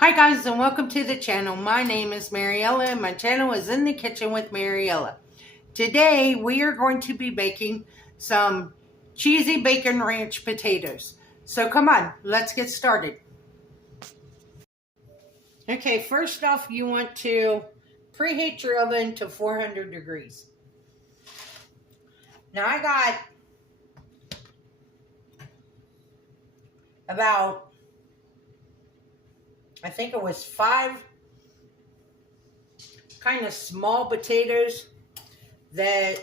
Hi guys, and welcome to the channel. My name is Mariella and my channel is In the Kitchen with Mariella. Today we are going to be baking some cheesy bacon ranch potatoes. So come on, let's get started. Okay, first off you want to preheat your oven to 400 degrees. Now I got about, I think it was 5 kind of small potatoes that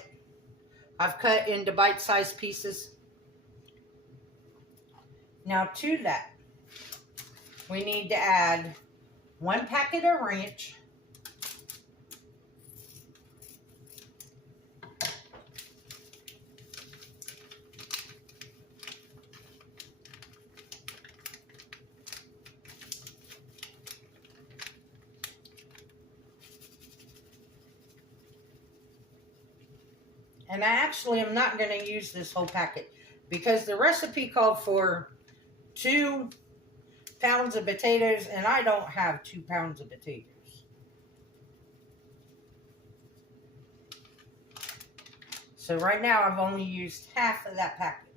I've cut into bite-sized pieces. Now to that, we need to add 1 packet of ranch, and I actually am not going to use this whole packet because the recipe called for 2 pounds of potatoes and I don't have 2 pounds of potatoes. So right now I've only used half of that packet.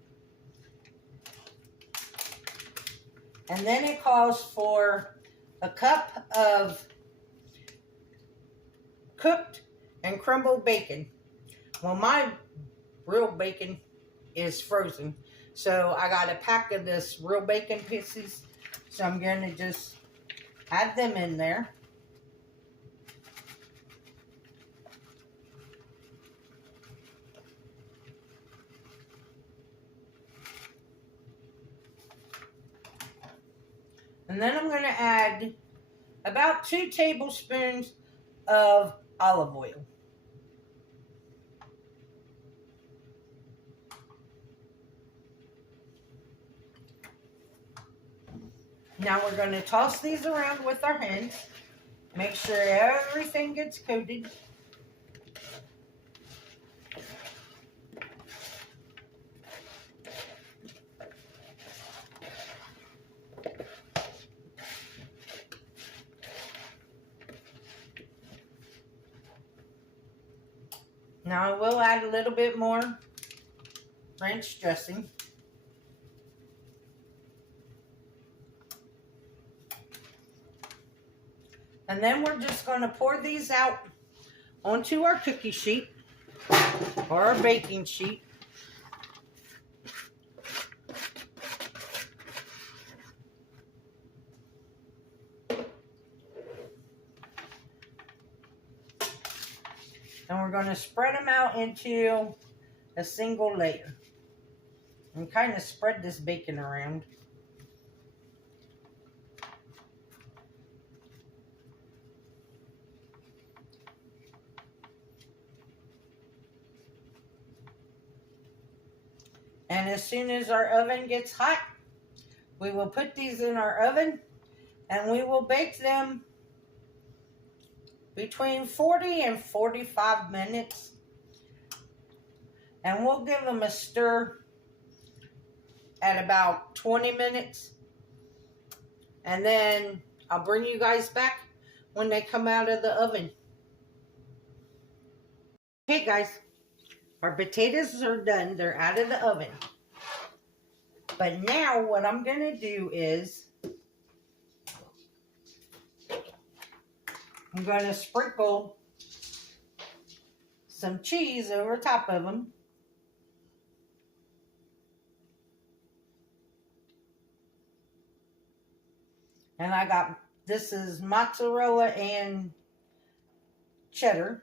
And then it calls for a cup of cooked and crumbled bacon. Well, my real bacon is frozen. So I got a pack of this real bacon pieces. So I'm going to just add them in there. And then I'm going to add about 2 tablespoons of olive oil. Now we're going to toss these around with our hands. Make sure everything gets coated. Now I will add a little bit more ranch dressing. And then we're just going to pour these out onto our cookie sheet or our baking sheet. And we're going to spread them out into a single layer. And kind of spread this bacon around. And as soon as our oven gets hot, we will put these in our oven and we will bake them between 40 and 45 minutes. And we'll give them a stir at about 20 minutes. And then I'll bring you guys back when they come out of the oven. Okay guys, our potatoes are done. They're out of the oven. But now what I'm going to do is I'm going to sprinkle some cheese over top of them. And I got, this is mozzarella and cheddar.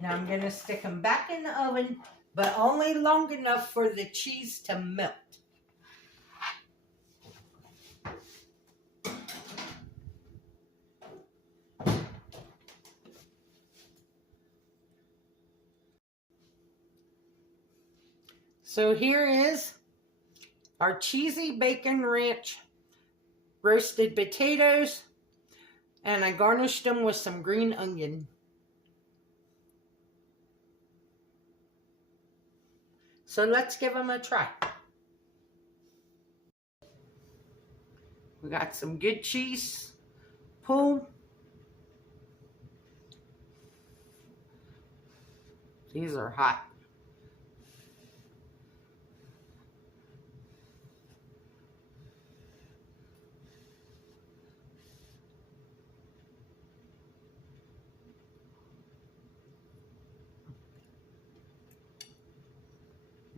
Now I'm going to stick them back in the oven, but only long enough for the cheese to melt. So here is our cheesy bacon ranch roasted potatoes, and I garnished them with some green onion. So let's give them a try. We got some good cheese pull. These are hot.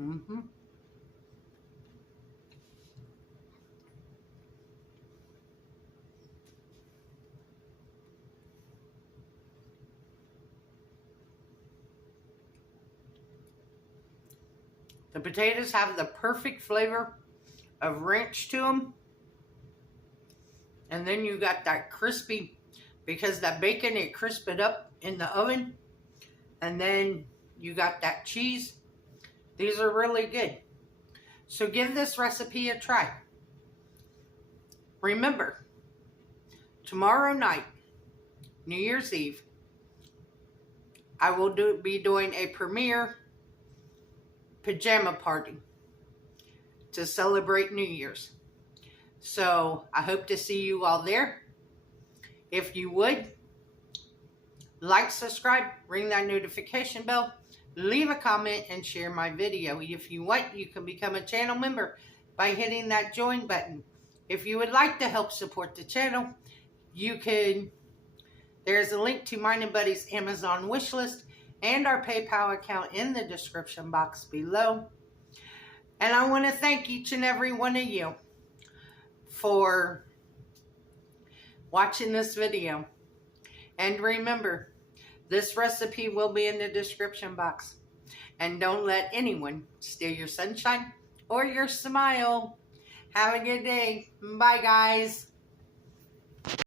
Mm-hmm. The potatoes have the perfect flavor of ranch to them. And then you got that crispy, because that bacon, it crisped it up in the oven. And then you got that cheese. These are really good. So give this recipe a try. Remember, tomorrow night, New Year's Eve, I will be doing a premiere pajama party to celebrate New Year's. So I hope to see you all there. If you would, like, subscribe, ring that notification bell, leave a comment, and share my video. If you want, you can become a channel member by hitting that join button. If you would like to help support the channel, you can. There's a link to mine and Buddy's Amazon wish list and our PayPal account in the description box below. And I want to thank each and every one of you for watching this video. And remember, this recipe will be in the description box. And don't let anyone steal your sunshine or your smile. Have a good day. Bye, guys.